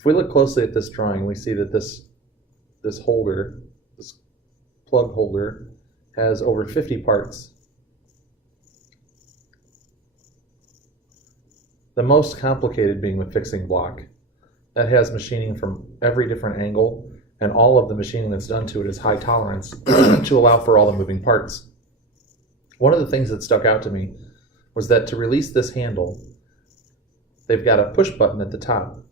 If we look closely at this drawing, we see that this holder, this plug holder, has over 50 parts. The most complicated being the fixing block. That has machining from every different angle, and all of the machining that's done to it is high tolerance to allow for all the moving parts. One of the things that stuck out to me was that to release this handle, they've got a push button at the top,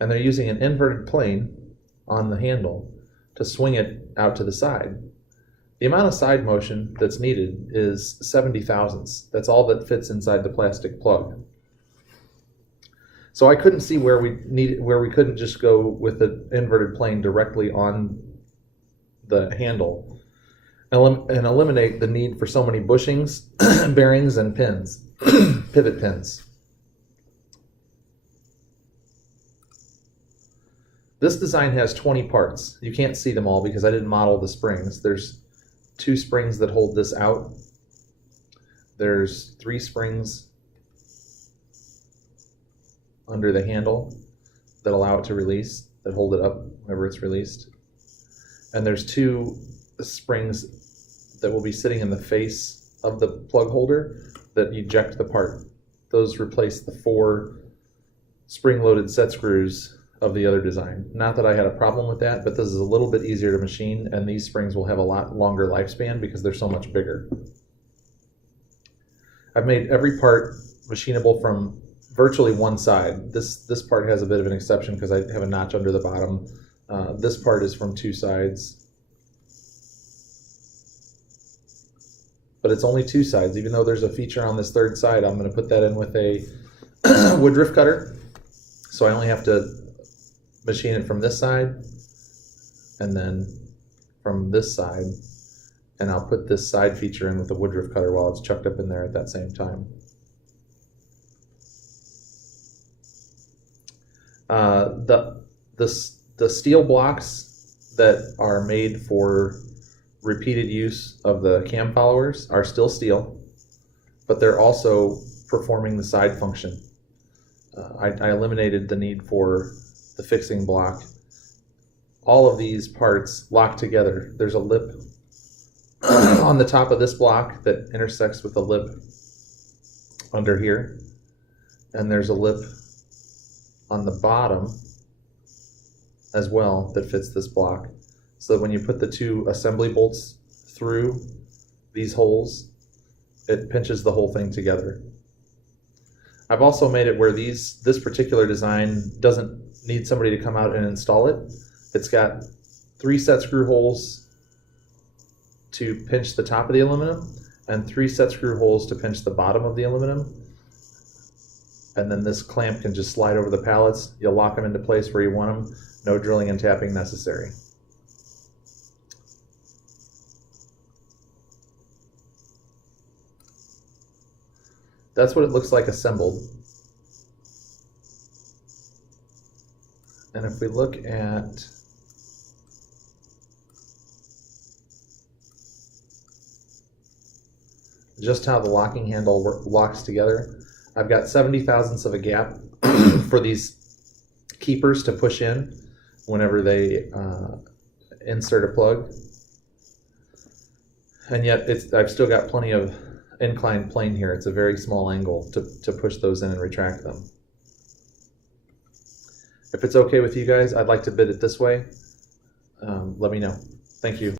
and they're using an inverted plane on the handle to swing it out to the side. The amount of side motion that's needed is 70 thousandths. That's all that fits inside the plastic plug. So I couldn't see where we couldn't just go with the inverted plane directly on the handle and eliminate the need for so many bushings, bearings, and pins, pivot pins. This design has 20 parts. You can't see them all because I didn't model the springs. There's 2 springs that hold this out. There's 3 springs under the handle that allow it to release, that hold it up whenever it's released. And there's 2 springs that will be sitting in the face of the plug holder that eject the part. Those replace the 4 spring-loaded set screws of the other design. Not that I had a problem with that, but this is a little bit easier to machine, and these springs will have a lot longer lifespan because they're so much bigger. I've made every part machinable from virtually one side. This part has a bit of an exception because I have a notch under the bottom. This part is from 2 sides. But it's only 2 sides. Even though there's a feature on this 3rd side, I'm going to put that in with a woodruff cutter. So I only have to machine it from this side and then from this side. And I'll put this side feature in with the woodruff cutter while it's chucked up in there at that same time. The steel blocks that are made for repeated use of the cam followers are still steel, but they're also performing the side function. I eliminated the need for the fixing block. All of these parts lock together. There's a lip on the top of this block that intersects with the lip under here, and there's a lip on the bottom as well that fits this block, so that when you put the 2 assembly bolts through these holes, it pinches the whole thing together. I've also made it where this particular design doesn't need somebody to come out and install it. It's got 3 set screw holes to pinch the top of the aluminum and 3 set screw holes to pinch the bottom of the aluminum. And then this clamp can just slide over the pallets. You'll lock them into place where you want them. No drilling and tapping necessary. That's what it looks like assembled. And if we look at just how the locking handle locks together, I've got 70 thousandths of a gap for these keepers to push in whenever they insert a plug. And yet I've still got plenty of inclined plane here. It's a very small angle to push those in and retract them. If it's okay with you guys, I'd like to bid it this way. Let me know. Thank you.